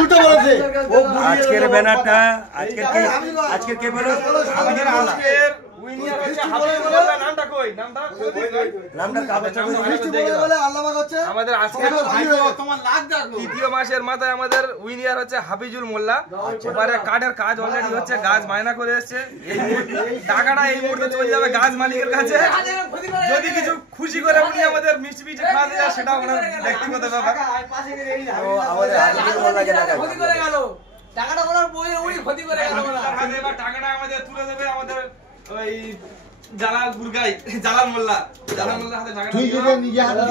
উল্টো বলেছে। আজকের ব্যানারটা আজকের কে বলো? আজকের উইনার হচ্ছে হাবিবুল মোল্লা। নামটা কই? নামটা আমাদের আজকে তৃতীয় মাসের মাথায় আমাদের উইনার হচ্ছে হাবিজুল মোল্লা। এবারে কাঠের কাজ অলরেডি হচ্ছে, গাছ মাইনা করে এসছে। এই টাকাটা এই মুহূর্তে চলে যাবে গাছ মালিকের কাছে। যদি কিছু খুশি করে উনি আমাদের মিষ্টি মিষ্টি খাওয়াতে যায় সেটা ওনার ব্যক্তিগত ব্যাপার। তো আমাদের হাবিবুল মোল্লাকে টাকাটা ওনার বইয়ে উনি ক্ষতি করে গেল। এবার টাকাটা আমাদের তুলে দেবে আমাদের ওই জালাল বুরগাই, জালাল মোল্লা। জালাল মোল্লার হাতে টাকাটা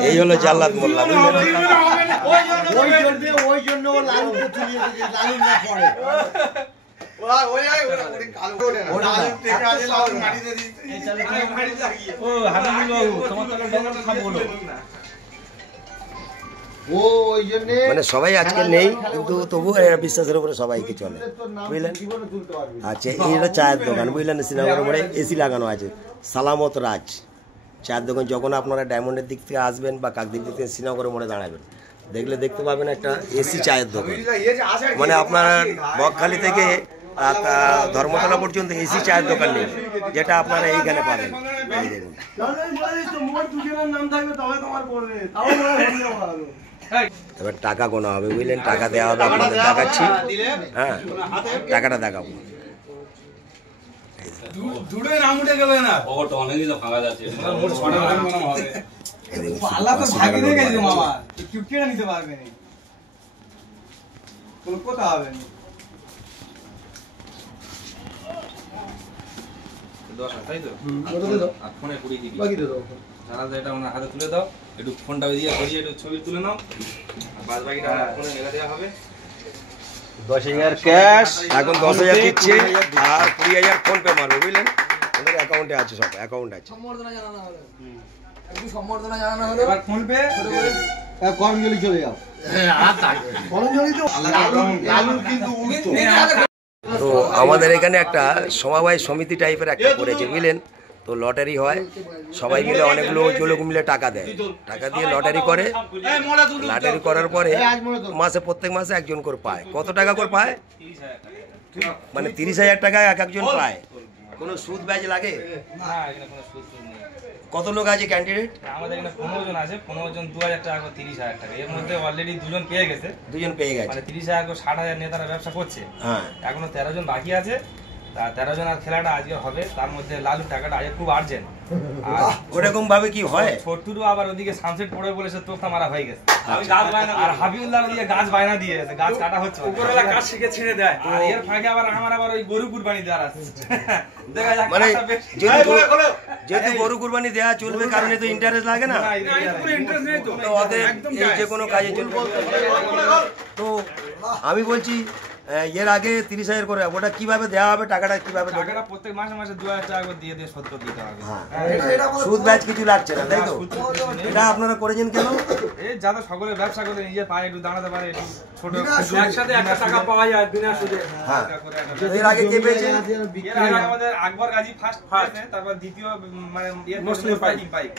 এই হলো জাল্লাদ মোল্লা, ওই জন্য ও লালুকে তুলিয়ে দিয়েছে, লালু না পড়ে। মানে সবাই আজকে নেই, কিন্তু তবু বিশ্বাসের উপরে সবাইকে চলে, বুঝলেন? আচ্ছা, এইটা চায়ের দোকান, বুঝলেন? শ্রীনগরের মোড়ে এসি লাগানো আছে, সালামত রাজ চায়ের দোকান। যখন আপনারা ডায়মন্ডের দিক থেকে আসবেন বা কাকদ্বীপ দিক থেকে শ্রীনগরের মোড়ে দাঁড়াবেন, দেখলে দেখতে পাবেন একটা এসি চায়ের দোকান। মানে আপনার বকখালি থেকে ধর্মতলা পর্যন্ত এসি চায়ের দোকান নেই, যেটা আপনারা এইখানে পাবেন। এই দেখুন, এবার টাকা গোনা হবে, বুঝলেন? টাকা দেওয়া হবে, আপনাদের দেখাচ্ছি। হ্যাঁ, টাকাটা দেখাবো। হাতে তুলে দাও, একটু ফোনটা দিয়ে করিয়ে একটু ছবি তুলে নাও, বাদ বাকিটা ফোনে মেলা দেওয়া হবে। 10,000 ক্যাশ, এখন 10,000 দিচ্ছে আর 20,000 ফোন পে মারবে, বুঝলেন? ওদের অ্যাকাউন্টে আছে, সব অ্যাকাউন্ট আছে। সম্বর্ধনা জানানো হলো, একটু সম্বর্ধনা জানানো হলো। এবার ফোন পে করঞ্জলি চলে যাও। করঞ্জলি তো লালু কিন্তু উল্টো। তো আমাদের এখানে একটা সমবায় সমিতি টাইপের একটা করেছে, বুঝলেন? তো লটারি হয়, সবাই মিলে অনেক লোক মিলে টাকা দেয়, টাকা দিয়ে লটারি করে। লটারি করার পরে প্রত্যেক মাসে একজন করে পায়। কত টাকা করে পায়? মানে 30,000 টাকা একজন পায়। কোনো সুদ ব্যাজ লাগে? কত লোক আছে ক্যান্ডিডেট? আমাদের এখানে 15 জন আছে, 15 জন 2,000 টাকা করে 30,000 টাকা। এর মধ্যে অলরেডি 2 জন পেয়ে গেছে, 2 জন পেয়ে গেছে। মানে 30,000 করে 60,000 নিয়ে তারা ব্যবসা করছে। হ্যাঁ, এখনো 13 জন বাকি আছে। 13 জনের খেলাটা আজকে হবে, তার মধ্যে লালুর টাকাটা আজকে খুব আর্জেন্ট। ওরকম ভাবে কি হয়? ছোট্টুরও আবার ওদিকে সানসেট পড়ে বলেছে তোফা মারা হয়ে গেছে, আর হাবিবুল্লাহ ওদিকে গাছ বায়না দিয়ে গেছে, গাছ কাটা হচ্ছে, উপরওয়ালা কাজ শিখে ছেড়ে দেয়। আর এর ফাঁকে আবার আমার ওই গরু কুরবানি দেওয়ার আছে, দেখা যাক। মানে যেহেতু গরু কুরবানি দেওয়া চলবে, কারণে তো ইন্টারেস্ট লাগে না, তো ওদের যে কোনো কাজে চলবে। তো আমি বলছি এর আগে 30,000 করে, ওটা কিভাবে দেওয়া হবে? টাকাটা কিভাবে? টাকাটা প্রত্যেক মাসে মাসে 2,000 টাকা করে দিয়ে শোধ করে দিতে হবে। সুদ ব্যাচ কিছু লাগছে না, তাই তো? এটা আপনারা করেছেন কেন? এই যাতে সকলে ব্যবসা করে নিজে পায়ে একটু দাঁড়াতে পারে, একটু ছোট একসাথে একটা টাকা পাওয়া যায় বিনা সুদে। হ্যাঁ, এর আগে কে পেয়েছে? এর আগে আমাদের আকবর গাজী ফার্স্ট পেয়েছে, তারপর দ্বিতীয় মানে মুসলিম পাইক।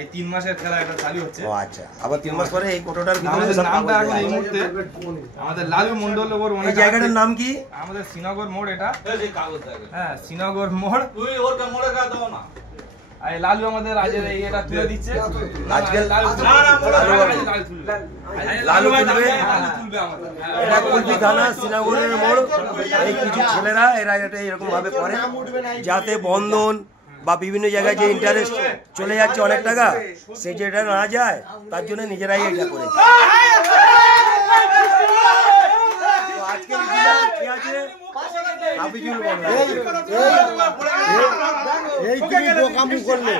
এই 3 মাসের খেলা এটা চালু হচ্ছে। ও আচ্ছা, আবার 3 মাস পরে এই কোটোটার ভিতরে নামটা এখন এই মুহূর্তে আমাদের লালু মন্ডল। এই জায়গাটার নাম কি? আমাদের শ্রীনগর মোড়। এটা হ্যাঁ, শ্রীনগর মোড়। লালু আমাদের আজের এটা তুলে দিচ্ছে। লালু তুলবে, এটা কুলপি থানা শ্রীনগরের মোড়। এই কিছু ছেলেরা এরা এটা এরকম ভাবে করে যাতে বন্ধন বা বিভিন্ন জায়গায় যে ইন্টারেস্ট চলে যাচ্ছে অনেক টাকা, সে যেটা না যায় তার জন্য নিজেরাই এটা করেছে। আজকের কি আছে? হাবিজুল মোল্লা। এই তুমি বোকামি করলে।